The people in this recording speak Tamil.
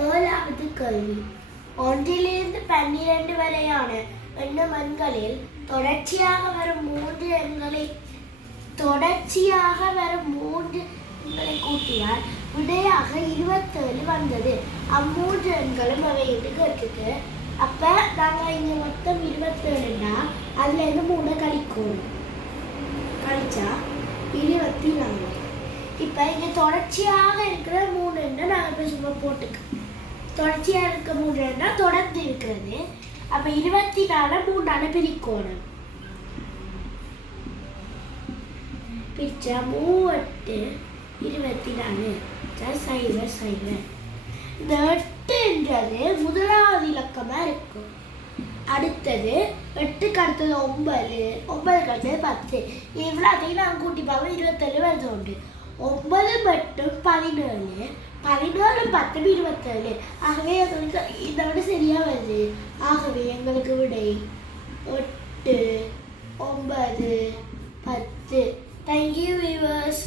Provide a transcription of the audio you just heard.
ஏழாவது கேள்வி. 1 to 12 வரையான எண்களில் தொடர்ச்சியாக வரும் மூன்று எண்களை கூட்டினால் விடையாக 27 வந்தது. அம்மூன்று எண்களும் அவை என்று கேட்டுக்கு. அப்போ நாங்கள் இங்கே மொத்தம் 27ன்னா அதுலேருந்து 3 கழிக்கணும். கழிச்சா 24. இப்போ இங்கே தொடர்ச்சியாக இருக்கிற 3 எண்ணை நாங்கள் இப்போ சும்மா போட்டுக்கோம். தொடர்ச்சியாக இருக்க 3 எண்ணா தொடர்ந்து இருக்கிறது. அப்போ 24 3ஆல் பிரிக்கணும். பிரிச்சா 3 8 24 0 இந்த 8ன்றது முதலாவது இலக்கமாக இருக்கும். அடுத்தது 8க்கு அடுத்தது 9, 9க்கு அடுத்தது 10. இவ்வளோத்தையும் நான் கூட்டி பார்க்க 27 வருது உண்டு. 9 மற்றும் 17, 17 10 27. ஆகவே எங்களுக்கு இந்த விட சரியாக வருது. ஆகவே எங்களுக்கு விடை 8 9 10. Thank you viewers.